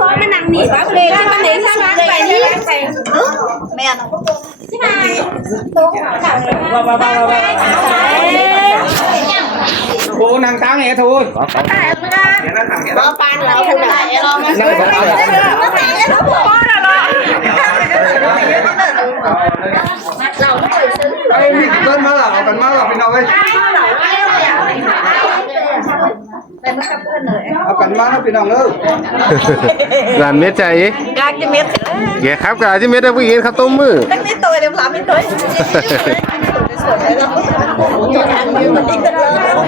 พ่อไม่นำหนีบ้าเลยใช่ไหมใช่ไหมไปนี่แม่น้องใช่ไหมโอ้นางตั้งไงทูนเราปานเราถูกไหนเราไม่ใช่เราพ่อเราไอ้นี่ต้นมาหรอเอากันมาหรอพี่น้องเอ้ยเอากันมาแล้วพี่น้องเอ้ยร้านเม็ดใจกลางจะเม็ดแกครับกาที่เม็ดได้ผู้หญิงข้าวต้มมือตั้งนิดตัวเดี๋ยวหลับนิดตัวเ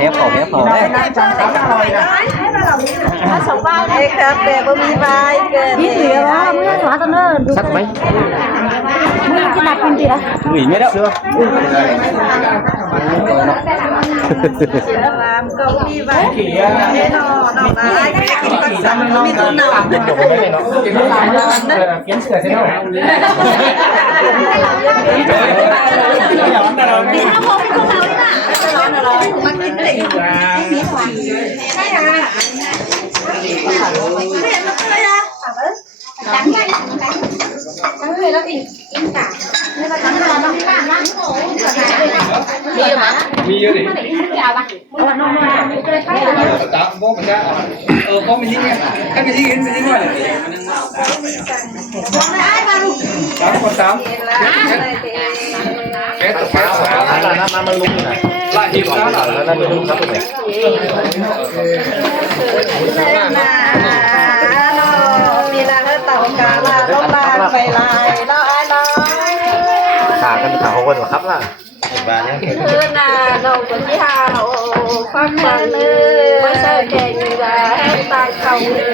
นี้ยของสองใบครับแต่บ่มีใบเกินนี่เหลือว่าเมื่อหาตอนนั้นชัดไหมมึงจะนับเป็นกี่ละหนีไม่ได้เชื่อก็มีใบขี่นอนอะไรมีตัวหนาวกินเสือใช่ไหมมีข้าวโพดของเราเนี่ยมากินเลยใช่ค่ะไม่เห็นมันเลยอ่ะตั้งใจตั้งเลยแล้วอีกกานี่มาตั้งใจต้องมีบ้านนะมีอยู่ไหมมีเยอะดิตาบ้องมันจะบ้องมันยิ่งไงถ้ามันยิ่งเห็นมันยิ่งหน่อยสามแก๊สน้ำมันลุกนะลายหิบนะน้ำมันลุกครับมีนางเต่ากาลาล้มลานไปลายน้อยน้อยขากันขาเขาคนหรอครับล่ะเพื่อนน่ะน้องคนที่ห้าฟังฟังไม่ใช่แก่งอย่าให้ตายเขาเลย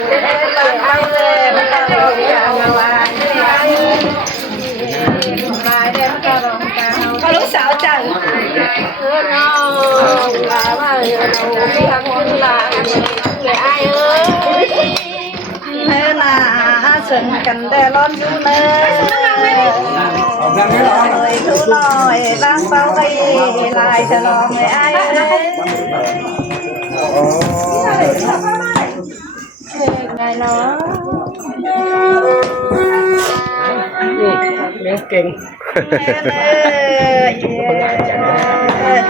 ไปเลยไม่ต้องรออย่างว่าเขาลูกสาวจังเพื่อนน้องลาว่าเราไม่ทำคนลาเลยไอ้เอ้ยเมื่อนาเชิญกันได้ร้อนอยู่เนยทุลอยร่างเฝ้าไปลายจะลองเลยไอ้เอ้ยไงเนาะเลี้ยงเก่ง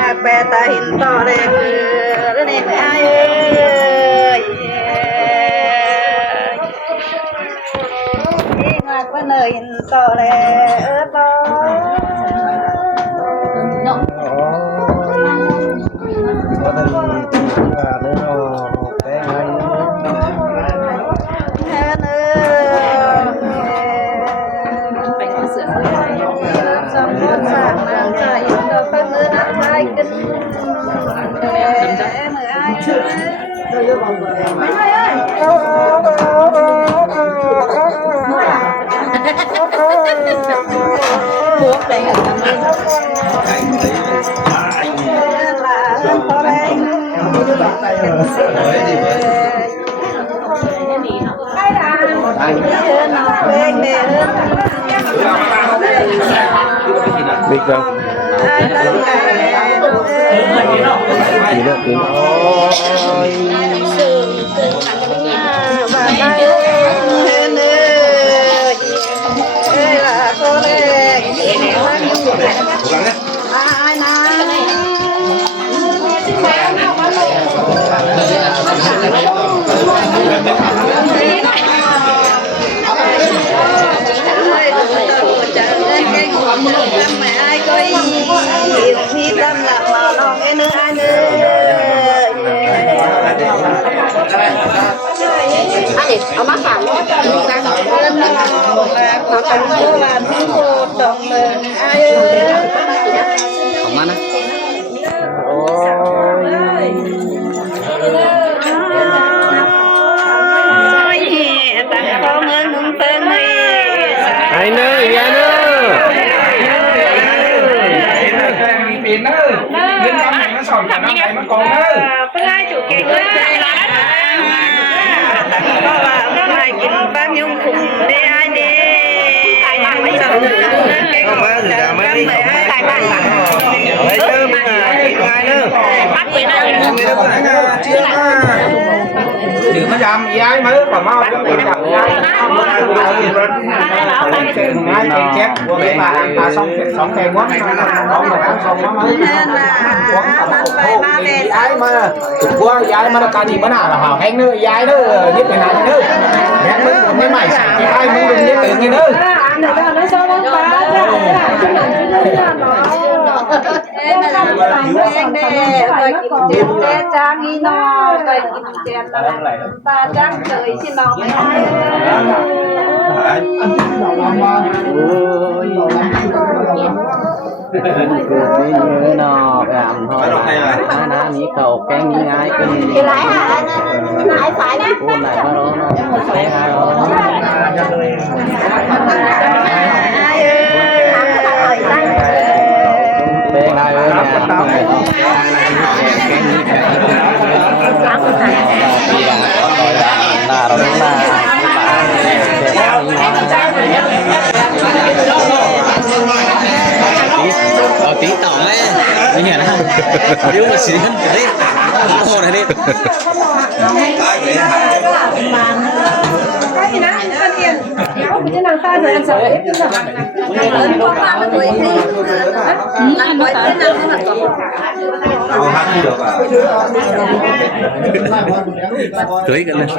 หากแปรตาหินต่อเลยคือนี่ไอ้นี่งากว่าเนยหินต่อเลยต่อพวกแต่งกันทำไมลาพอแรงบิ๊กแล้วกินแล้วกินโอ้ยสื่อเกินขันจะไม่กินบ้าไปเนื้อลาพอแรงอายนะmẹ ai có ý thì tâm là mà nó cái nữa ai nữa anh ông bác phạm nó lên mà họ cần cô làm thứ cô đồng ai ơi không ăn á ai nữa ya nữa tiền đó lên năm này nó sòn cả năm này nó còn đó cái hai chủ kiện đó có hai kiện bao nhiêu cùng đi ai đi mấy giờ không có gì cả mấy tại bạn lấy chứ ai nữa bắt người ta chưa mà giữ nó dám ย้ายmới còn mau cho mình gặpย้ายngay chép của mấy bà xong kèm quá có một ăn xong nó mớiย้ายmà quaย้ายmà cái gì mà nào là hào hẹn nữaย้ายnữa giúp người nào nữa hẹn mới mấy mày xài chị ai mới đừng giúp tự nhiên nữa trang đi nó tay kim chén là ta trang trời xin nó mấy ai nhớ nó làm thôi nó ní cầu cái ní ai cái lái hả lái phải đấy cô này nó phải ai bên ai ơi tí tỏng ấy bây giờ nó nếu mà xí hơn đấy ô này đi cái gì đó ăn tiền không biết nào ta rồi ăn sợ hết chứ sao lớn quá mà tuổi thì ăn tuổi thế nào cũng là tuổi cái này nó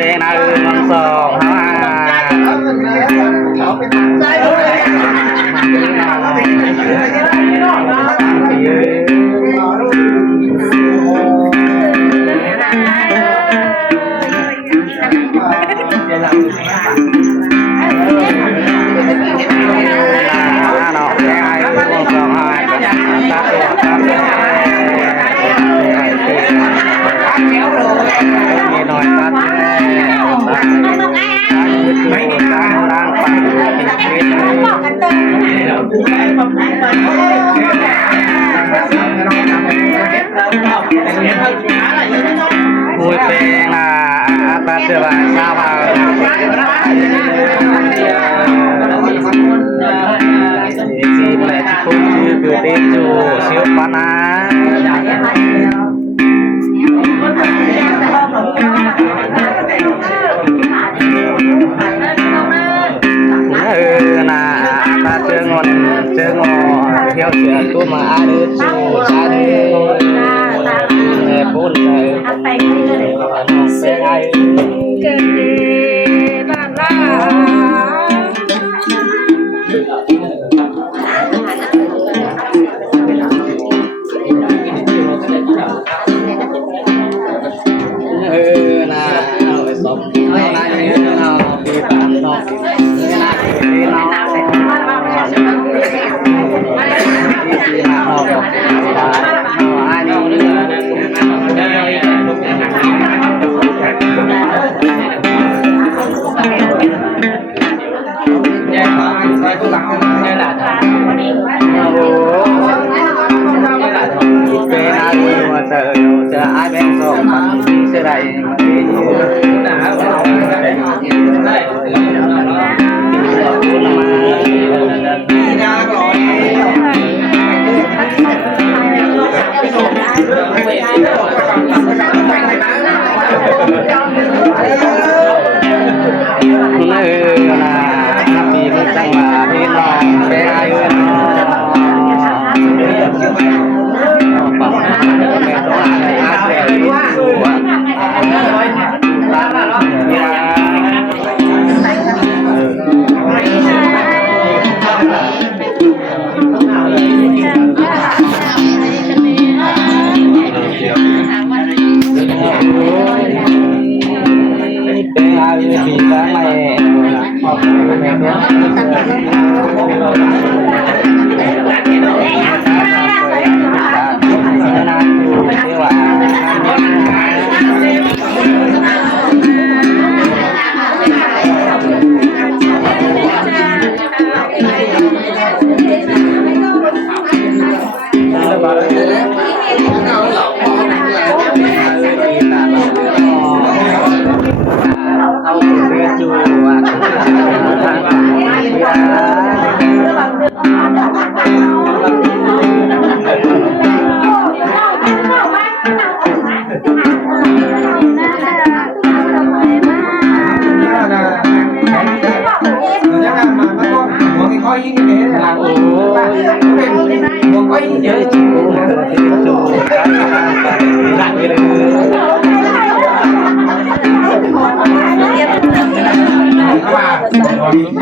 cái ai chẳng vui tên là ta chưa là sao vào xin lại cũng chưa cứ tên chủ siêu pan á là ta chưa ngon theo chuyện của mà ai được chủ cha đi bốn sẽ ai bạn là là rồi sống nó là như thế nào thì bạn nó ai bên số bằng sẽ đây Các bạn